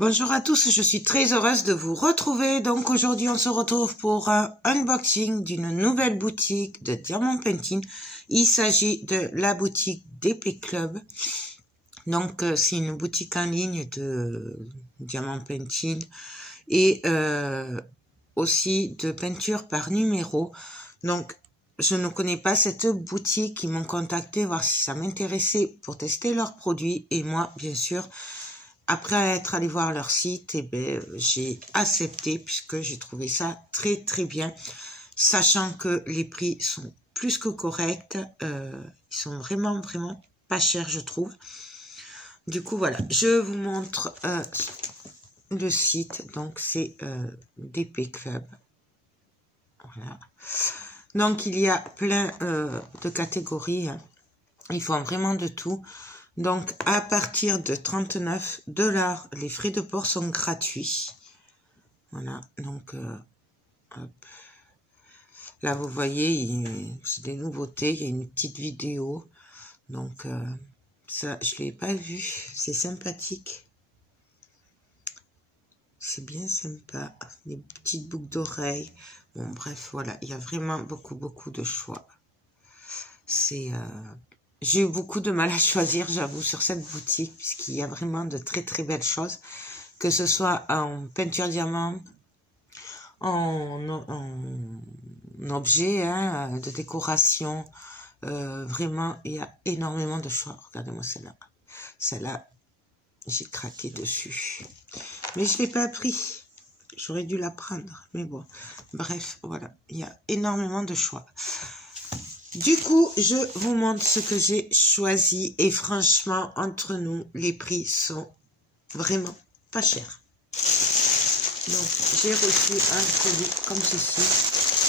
Bonjour à tous, je suis très heureuse de vous retrouver. Donc aujourd'hui on se retrouve pour un unboxing d'une nouvelle boutique de Diamant Painting. Il s'agit de la boutique d'Épée Club. Donc c'est une boutique en ligne de Diamant Painting et aussi de peinture par numéro. Donc je ne connais pas cette boutique, ils m'ont contacté voir si ça m'intéressait pour tester leurs produits et moi bien sûr après être allé voir leur site, j'ai accepté puisque j'ai trouvé ça très très bien, sachant que les prix sont plus que corrects, ils sont vraiment pas chers je trouve. Du coup voilà, je vous montre le site, donc c'est d'Épée Club. Voilà. Donc il y a plein de catégories, hein. Ils font vraiment de tout. Donc, à partir de 39 $, les frais de port sont gratuits. Voilà, donc, hop. Là, vous voyez, c'est des nouveautés. Il y a une petite vidéo. Donc, ça, je ne l'ai pas vu. C'est sympathique. C'est bien sympa. Des petites boucles d'oreilles. Bon, bref, voilà. Il y a vraiment beaucoup de choix. C'est... J'ai eu beaucoup de mal à choisir, j'avoue, sur cette boutique, puisqu'il y a vraiment de très belles choses, que ce soit en peinture diamant, en objet, hein, de décoration, vraiment, il y a énormément de choix. Regardez-moi celle-là. Celle-là, j'ai craqué dessus. Mais je ne l'ai pas pris. J'aurais dû la prendre, mais bon. Bref, voilà, il y a énormément de choix. Du coup, je vous montre ce que j'ai choisi et franchement, entre nous, les prix sont vraiment pas chers. Donc, j'ai reçu un produit comme ceci.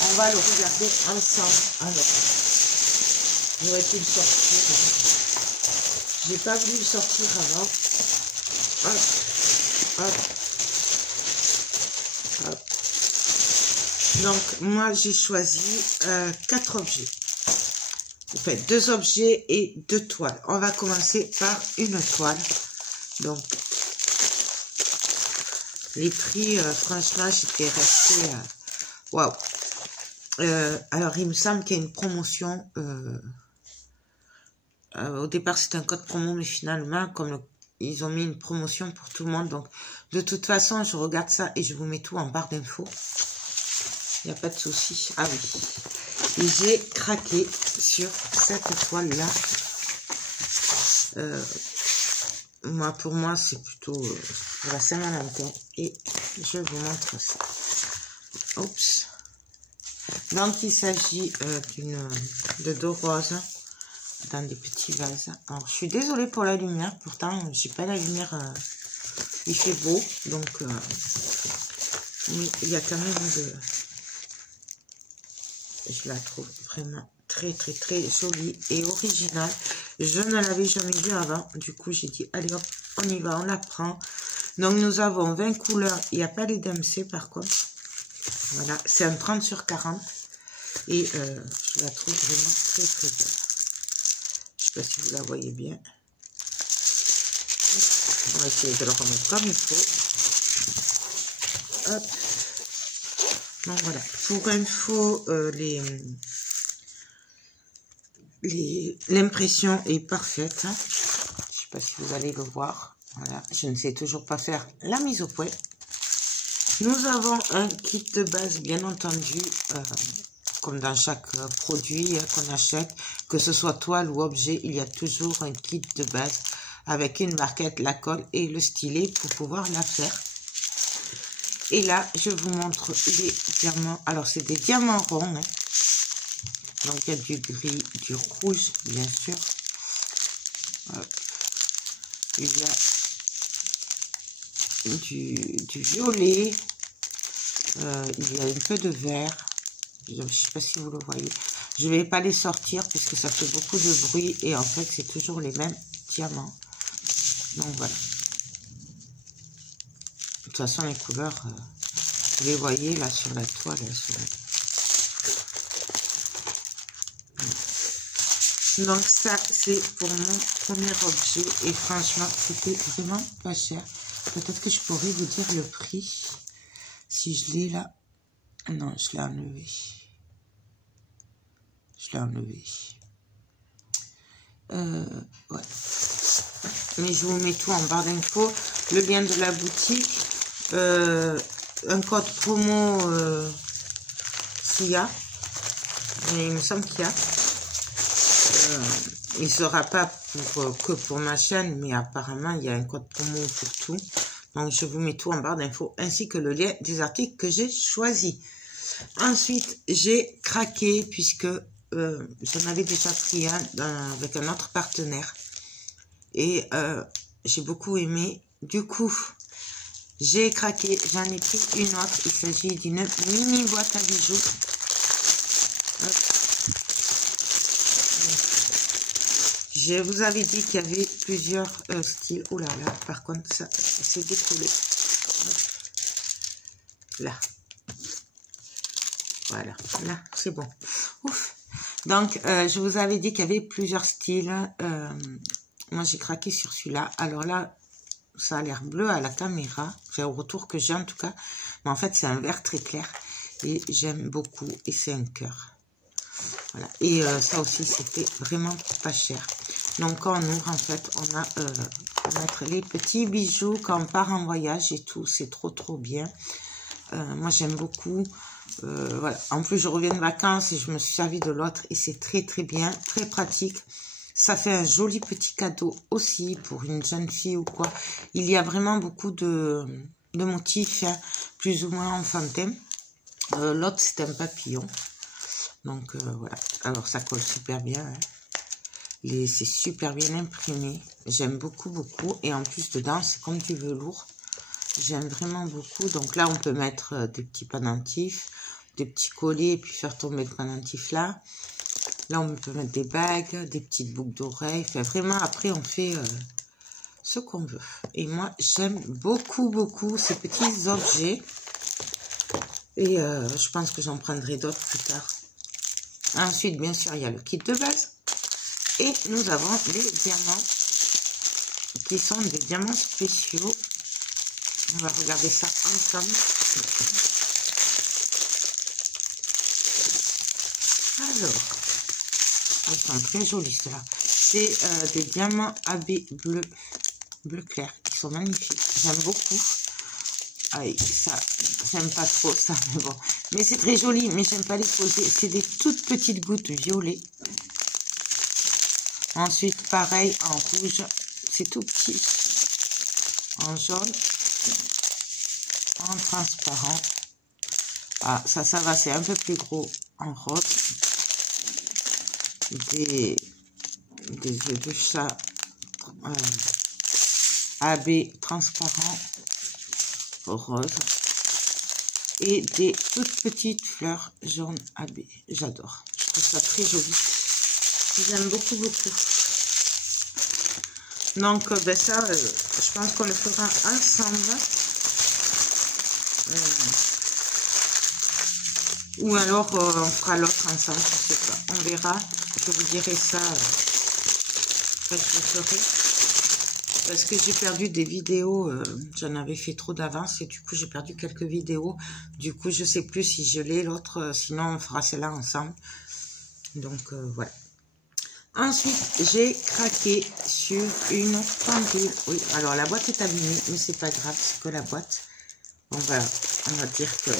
On va le regarder ensemble. Alors, j'aurais pu le sortir. J'ai pas voulu le sortir avant. Hop, hop, hop. Donc, moi, j'ai choisi 4 objets. Vous faites 2 objets et 2 toiles. On va commencer par une toile. Donc, les prix, franchement, j'étais restée... Waouh! Alors, il me semble qu'il y a une promotion. Au départ, c'était un code promo, mais finalement, comme ils ont mis une promotion pour tout le monde. Donc, de toute façon, je regarde ça et je vous mets tout en barre d'infos. Il n'y a pas de souci. Ah oui. Et j'ai craqué sur cette toile-là. Pour moi, c'est plutôt pour la Saint-Valentin. Et je vous montre ça. Oups. Donc, il s'agit de 2 roses dans des petits vases. Alors, je suis désolée pour la lumière. Pourtant, j'ai pas la lumière. Il fait beau. Donc, mais il y a quand même de... Je la trouve vraiment très jolie et originale. Je ne l'avais jamais vue avant. Du coup, j'ai dit, allez hop, on y va, on la prend. Donc, nous avons 20 couleurs. Il n'y a pas les DMC par contre. Voilà, c'est un 30 sur 40. Et je la trouve vraiment très belle. Je ne sais pas si vous la voyez bien. On va essayer de le remettre comme il faut. Hop. Donc voilà, pour info, l'impression est parfaite. Hein. Je ne sais pas si vous allez le voir. Voilà, je ne sais toujours pas faire la mise au point. Nous avons un kit de base, bien entendu, comme dans chaque produit qu'on achète, que ce soit toile ou objet, il y a toujours un kit de base avec une marquette, la colle et le stylet pour pouvoir la faire. Et là, je vous montre les diamants. Alors, c'est des diamants ronds. Hein. Donc, il y a du gris, du rouge, bien sûr. Hop. Il y a du violet. Il y a un peu de vert. Je ne sais pas si vous le voyez. Je ne vais pas les sortir puisque ça fait beaucoup de bruit. Et en fait, c'est toujours les mêmes diamants. Donc, voilà. De toute façon, les couleurs, vous les voyez là sur la toile. Donc ça, c'est pour mon premier objet. Et franchement, c'était vraiment pas cher. Peut-être que je pourrais vous dire le prix. Si je l'ai là. Non, je l'ai enlevé. Je l'ai enlevé. Ouais. Mais je vous mets tout en barre d'infos. Le lien de la boutique. Un code promo s'il y a. Mais il me semble qu'il y a. Il ne sera pas que pour ma chaîne, mais apparemment il y a un code promo pour tout. Donc je vous mets tout en barre d'infos ainsi que le lien des articles que j'ai choisis. Ensuite, j'ai craqué puisque j'en avais déjà pris un avec un autre partenaire. Et j'ai beaucoup aimé. Du coup, j'ai craqué. J'en ai pris une autre. Il s'agit d'une mini boîte à bijoux. Hop. Je vous avais dit qu'il y avait plusieurs styles. Oh là là, par contre, ça s'est décollé. Hop. Là. Voilà, là, c'est bon. Ouf. Donc, je vous avais dit qu'il y avait plusieurs styles. Moi, j'ai craqué sur celui-là. Alors là, ça a l'air bleu à la caméra. C'est au retour que j'ai en tout cas. Mais en fait, c'est un vert très clair. Et j'aime beaucoup. Et c'est un cœur. Voilà. Et ça aussi, c'était vraiment pas cher. Donc, quand on ouvre, en fait, on a pour mettre les petits bijoux quand on part en voyage et tout. C'est trop, trop bien. Moi, j'aime beaucoup. Voilà. En plus, je reviens de vacances et je me suis servi de l'autre. Et c'est très, très bien. Très pratique. Ça fait un joli petit cadeau aussi pour une jeune fille ou quoi. Il y a vraiment beaucoup de motifs, hein, plus ou moins enfantins. L'autre, c'est un papillon. Donc, voilà. Alors, ça colle super bien. Hein. C'est super bien imprimé. J'aime beaucoup, beaucoup. Et en plus, dedans, c'est comme du velours. J'aime vraiment beaucoup. Donc là, on peut mettre des petits pendentifs, des petits collets et puis faire tomber le pendentif là. Là, on peut mettre des bagues, des petites boucles d'oreilles. Enfin, vraiment, après, on fait ce qu'on veut. Et moi, j'aime beaucoup, beaucoup ces petits objets. Et je pense que j'en prendrai d'autres plus tard. Ensuite, bien sûr, il y a le kit de base. Et nous avons les diamants qui sont des diamants spéciaux. On va regarder ça ensemble. Alors, ils sont très jolis ceux-là. C'est des diamants AB bleu clair. Ils sont magnifiques. J'aime beaucoup. Aïe, ça, j'aime pas trop ça, mais bon. Mais c'est très joli, mais j'aime pas les poser. C'est des toutes petites gouttes violet. Ensuite, pareil, en rouge. C'est tout petit. En jaune. En transparent. Ah, ça va, c'est un peu plus gros en rose. Des œufs de chat AB transparent rose. Et des toutes petites fleurs jaunes AB. J'adore. Je trouve ça très joli. J'aime beaucoup, beaucoup. Donc, ben ça, je pense qu'on le fera ensemble. Ou alors, on fera l'autre ensemble, je sais pas. On verra. Je vous dirai ça quand je le ferai. Parce que j'ai perdu des vidéos. J'en avais fait trop d'avance et du coup, j'ai perdu quelques vidéos. Du coup, je sais plus si je l'ai l'autre. Sinon, on fera celle-là ensemble. Donc, voilà. Ensuite, j'ai craqué sur une pendule. Oui, alors la boîte est abîmée, mais c'est pas grave, c'est que la boîte. On va dire que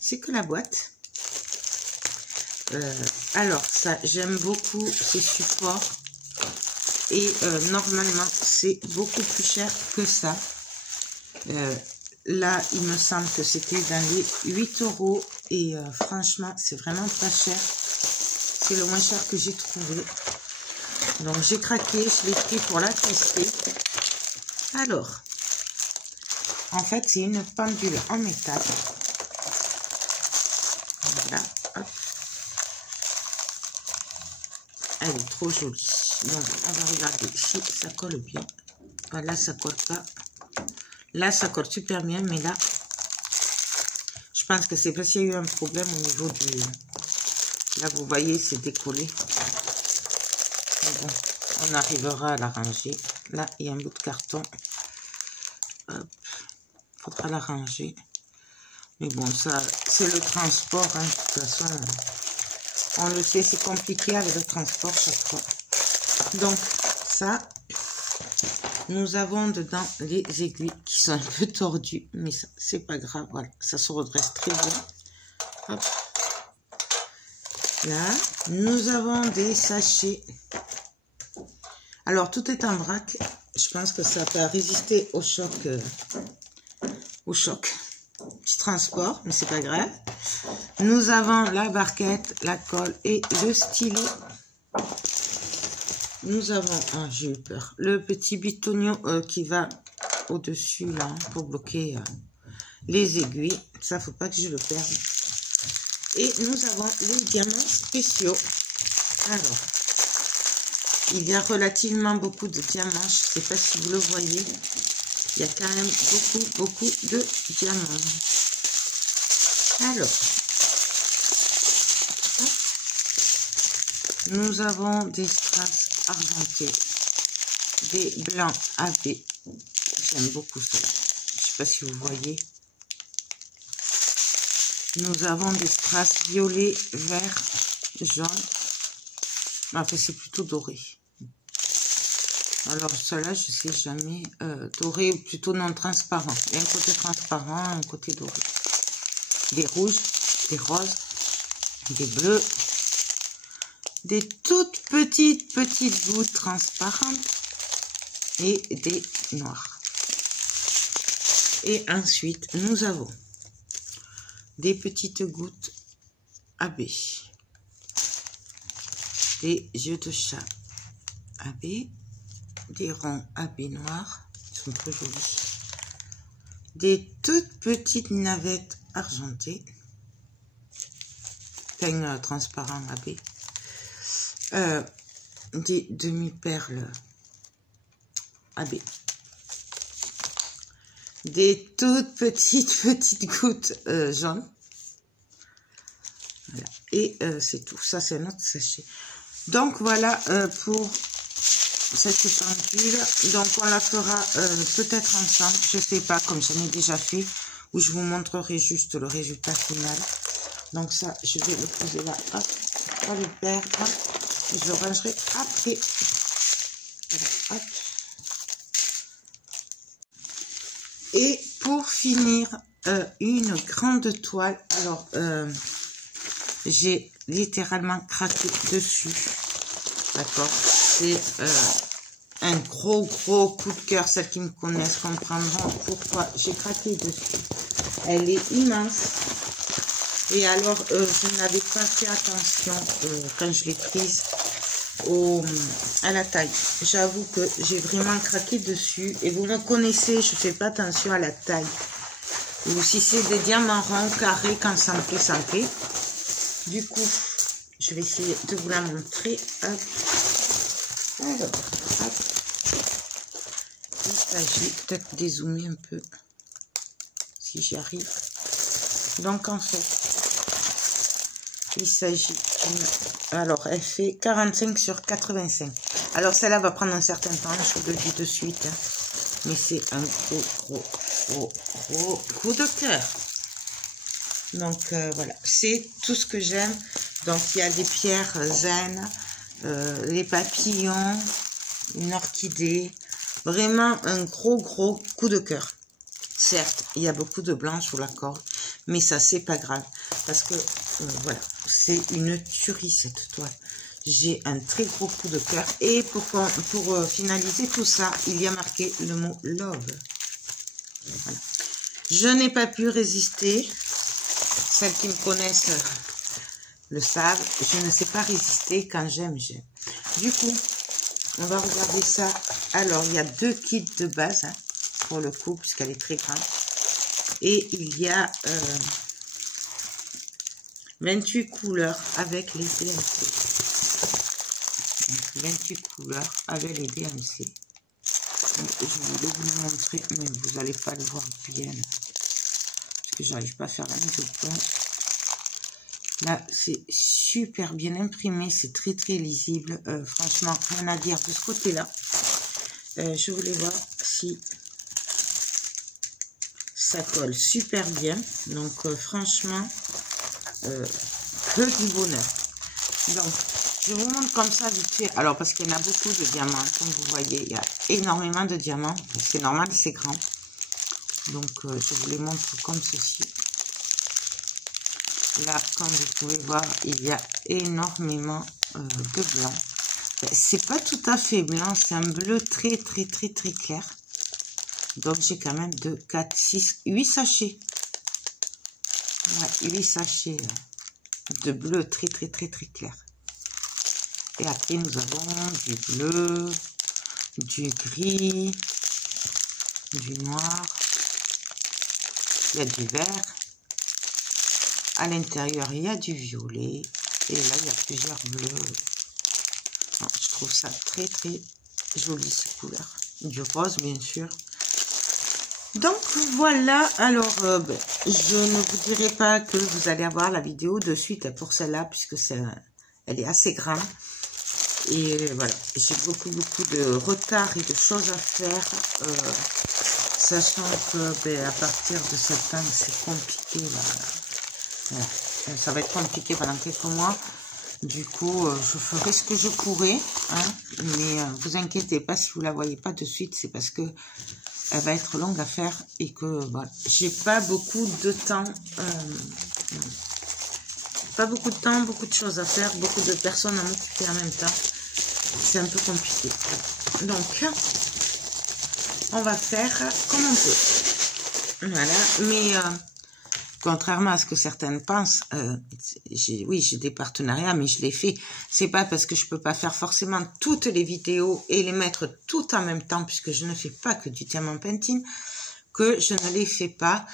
c'est que la boîte. Alors, ça, j'aime beaucoup ce support. Et normalement, c'est beaucoup plus cher que ça. Là, il me semble que c'était dans les 8 €. Et franchement, c'est vraiment pas cher. C'est le moins cher que j'ai trouvé. Donc, j'ai craqué. Je l'ai pris pour la tester. Alors, en fait, c'est une pendule en métal. Voilà. Hop. Elle est trop jolie. Donc, on va regarder si ça colle bien. Là, ça colle pas. Là, ça colle super bien. Mais là, je pense que c'est parce qu'il y a eu un problème au niveau du... Là, vous voyez, c'est décollé. Mais bon, on arrivera à l'arranger. Là, il y a un bout de carton. Faudra la ranger. Mais bon, ça, c'est le transport. Hein. De toute façon, on le sait, c'est compliqué avec le transport chaque fois. Donc, ça, nous avons dedans les aiguilles qui sont un peu tordues. Mais ça, c'est pas grave. Voilà, ça se redresse très bien. Hop. Là, nous avons des sachets. Alors, tout est en vrac. Je pense que ça peut résister au choc. Petit transport, mais c'est pas grave. Nous avons la barquette, la colle et le stylo. Nous avons, j'ai eu peur, le petit bitonio qui va au-dessus là pour bloquer les aiguilles. Ça, faut pas que je le perde. Et nous avons les diamants spéciaux. Alors, il y a relativement beaucoup de diamants. Je ne sais pas si vous le voyez. Il y a quand même beaucoup de diamants. Alors, nous avons des strass argentés, des blancs AB. J'aime beaucoup cela. Je ne sais pas si vous voyez. Nous avons des strass violets, vert, jaune. Enfin, c'est plutôt doré. Alors, cela, je sais jamais. Doré ou plutôt non transparent. Il y a un côté transparent, un côté doré. Des rouges, des roses, des bleus. Des toutes petites gouttes transparentes. Et des noirs. Et ensuite, nous avons des petites gouttes AB. Des yeux de chat AB. Des ronds AB noirs. Ils sont très jolis. Des toutes petites navettes argentées. Peigne transparent AB. Des demi-perles AB. Des toutes petites gouttes jaunes. Voilà. Et c'est tout. Ça, c'est notre sachet. Donc, voilà pour cette pendule. Donc, on la fera peut-être ensemble. Je sais pas, comme j'en ai déjà fait. Où je vous montrerai juste le résultat final. Donc, ça, je vais le poser là. Hop, pas le perdre. Je le rangerai après. Voilà, hop. Et pour finir, une grande toile. Alors, j'ai littéralement craqué dessus. D'accord. C'est un gros coup de cœur. Celles qui me connaissent comprendront pourquoi j'ai craqué dessus. Elle est immense. Et alors, je n'avais pas fait attention quand je l'ai prise à la taille. J'avoue que j'ai vraiment craqué dessus. Et vous me connaissez, je ne fais pas attention à la taille. Ou si c'est des diamants ronds, carrés, quand ça me plaît, ça me plaît. Du coup, je vais essayer de vous la montrer. Hop. Alors, hop. Il s'agit peut-être de dézoomer un peu. Si j'y arrive. Donc, en fait, il s'agit d'une... Alors, elle fait 45 sur 85. Alors, celle-là va prendre un certain temps, je vous le dis de suite. Hein. Mais c'est un gros coup de cœur. Donc, voilà. C'est tout ce que j'aime. Donc, il y a des pierres zen, les papillons, une orchidée. Vraiment un gros coup de cœur. Certes, il y a beaucoup de blanc, je vous l'accorde. Mais ça, c'est pas grave. Parce que, voilà, c'est une tuerie, cette toile. J'ai un très gros coup de cœur. Et pour finaliser tout ça, il y a marqué le mot love. Voilà. Je n'ai pas pu résister. Celles qui me connaissent le savent. Je ne sais pas résister. Quand j'aime, j'aime. Du coup, on va regarder ça. Alors, il y a 2 kits de base, hein, pour le coup, puisqu'elle est très grande. Et il y a 28 couleurs avec les DMC. Donc, 28 couleurs avec les DMC. Donc, je voulais vous montrer, mais vous n'allez pas le voir bien. Parce que j'arrive pas à faire la mise au point. Là, c'est super bien imprimé. C'est très lisible. Franchement, rien à dire de ce côté-là. Je voulais voir si... ça colle super bien. Donc franchement, que du bonheur. Donc je vous montre comme ça vite fait. Alors parce qu'il y en a beaucoup de diamants, comme vous voyez, il y a énormément de diamants. C'est normal, c'est grand. Donc je vous les montre comme ceci. Là, comme vous pouvez voir, il y a énormément de blanc. C'est pas tout à fait blanc, c'est un bleu très clair. Donc j'ai quand même 2, 4, 6, 8 sachets. Ouais, 8 sachets de bleu très clair. Et après nous avons du bleu, du gris, du noir, il y a du vert. À l'intérieur, il y a du violet. Et là, il y a plusieurs bleus. Alors, je trouve ça très joli, ces couleurs. Du rose, bien sûr. Donc, voilà. Alors, je ne vous dirai pas que vous allez avoir la vidéo de suite pour celle-là, puisque elle est assez grande. Et voilà, j'ai beaucoup de retard et de choses à faire. Sachant que à partir de septembre, c'est compliqué, là. Voilà. Ça va être compliqué pendant quelques mois. Du coup, je ferai ce que je pourrai. Hein, mais vous inquiétez pas si vous la voyez pas de suite. C'est parce que elle va être longue à faire. Et que voilà, j'ai pas beaucoup de temps. Pas beaucoup de temps, beaucoup de choses à faire. Beaucoup de personnes à m'occuper en même temps. C'est un peu compliqué. Donc, on va faire comme on peut. Voilà. Mais... contrairement à ce que certaines pensent, oui, j'ai des partenariats, mais je les fais. C'est pas parce que je peux pas faire forcément toutes les vidéos et les mettre toutes en même temps, puisque je ne fais pas que du diamant painting, que je ne les fais pas.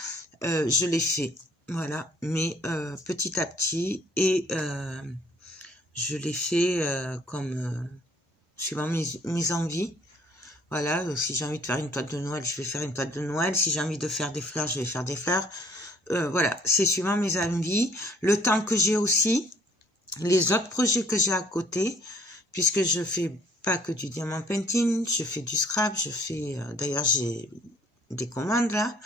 Je les fais, voilà, mais petit à petit, et je les fais comme suivant mes envies. Voilà, si j'ai envie de faire une toile de Noël, je vais faire une toile de Noël. Si j'ai envie de faire des fleurs, je vais faire des fleurs. Voilà, c'est suivant mes envies, le temps que j'ai aussi, les autres projets que j'ai à côté, puisque je fais pas que du diamant painting, je fais du scrap, je fais, d'ailleurs j'ai des commandes là,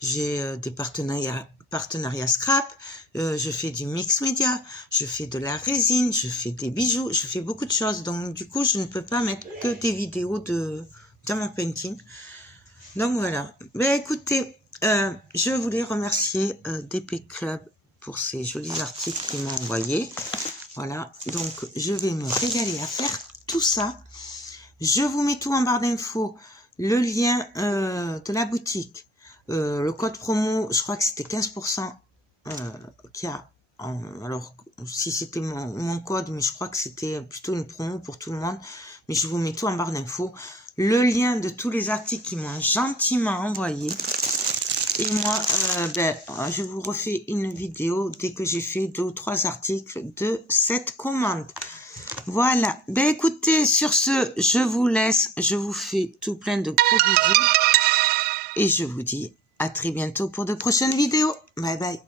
j'ai des partenariats scrap, je fais du mix média, je fais de la résine, je fais des bijoux, je fais beaucoup de choses, donc du coup je ne peux pas mettre que des vidéos de diamant painting. Donc voilà, ben écoutez, je voulais remercier DP Club pour ces jolis articles qu'ils m'ont envoyés. Voilà, donc je vais me régaler à faire tout ça. Je vous mets tout en barre d'infos, le lien de la boutique, le code promo, je crois que c'était 15% qu'il y a. Alors, si c'était mon code, mais je crois que c'était plutôt une promo pour tout le monde. Mais je vous mets tout en barre d'infos. Le lien de tous les articles qu'ils m'ont gentiment envoyé. Et moi, je vous refais une vidéo dès que j'ai fait 2 ou 3 articles de cette commande. Voilà. Ben écoutez, sur ce, je vous laisse. Je vous fais tout plein de gros bisous. Et je vous dis à très bientôt pour de prochaines vidéos. Bye bye.